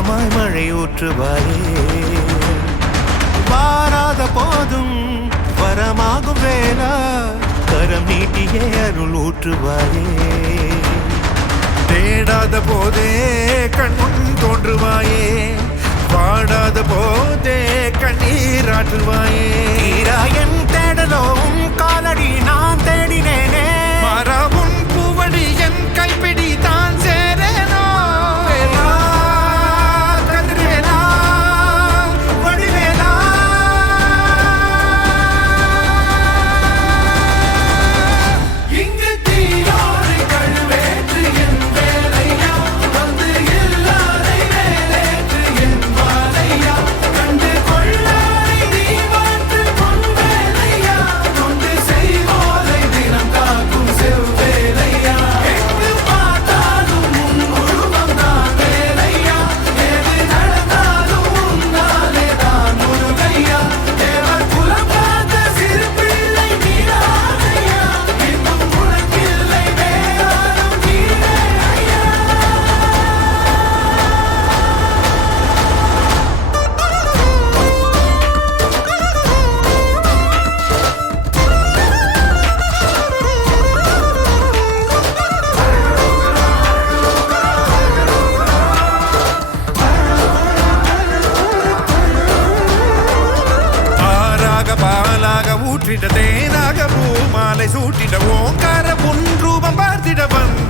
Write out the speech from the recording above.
இதமாய் மழை ஊற்றுவாயே வாராத போதும் வரமாகும் வேளா கரம் நீட்டியே அருள் ஊற்றுவாயே தேடாத போதே கண்முன் தோன்றுவாயே பாடாத போதே கண்ணீராற்றுவாயே என் தேடலும் காலடி நான் தேடினேனே மரபும் பூவடி என் கைப்பிடி தான் சேரேனோ வேலா கதிர்வேலா வடிவேலா இங்கு தீயோடு கழுவேற்று என் வேலையா வந்து இல்லாதை வேலேற்று என் வாழையா கண்டு கொள்ளாரை நீ மாற்று பொன் வேலையா கொண்டு செய்வோரை தினம் காக்கும் செவ்வேலையா எங்கு பார்த்தாலும் உன் உருவம் தான் வேலையா எது நடந்தாலும் உன்னாலே தான் முருகையா தேவர் குலம் பார்த்த சிறு பிள்ளை நீராதையா இன்னும் உனக்கில்லை வேறாரும் கீழே ஐயா ஆறாக பாலாக ஊற்றிட தேனாக பூமாலை சூட்டிட ஓங்கார பொன் ரூபம் பார்த்திட வந்த